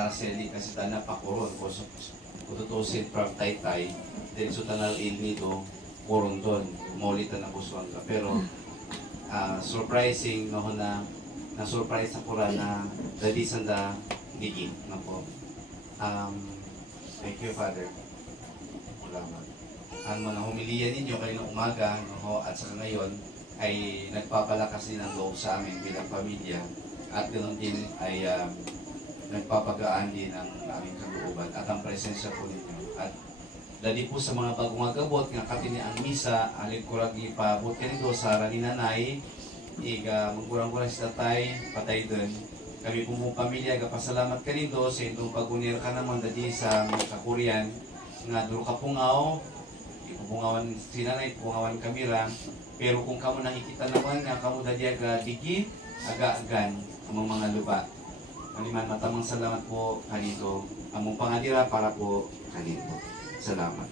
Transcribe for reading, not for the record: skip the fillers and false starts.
Seli kasi tanah pakoron ko so tutusin from Taytay then so tanal nito koron doon maulitan ako suwang ka pero surprising no na surprise ako na dadi sanda digin na po. Thank you, Father. Salamat. Ang mga humiliyan ninyo kayo ng umaga no, at saka ngayon ay nagpapalakas din ang loob sa amin bilang pamilya at ganoon din ay nagpapagaan din ang aming kalooban at ang presensya po ninyo. At dali po sa mga bagong agabot nga katini ang misa, alin ko lagi paabot kanito sa rani nanay, magkurang-kurang si tatay, patay dun. Kami po mong pamilya, agapasalamat kanito sa itong pagunir ka naman dali sa mga kakurian nga duro ka pungaw, ipupungawan si nanay, ipupungawan kamera, pero kung kamo nakikita naman nga kamo dali aga digi, aga-agan ang mga lupa. Maniman matamang salamat po kanito. Among pangadira para po kanito. Salamat.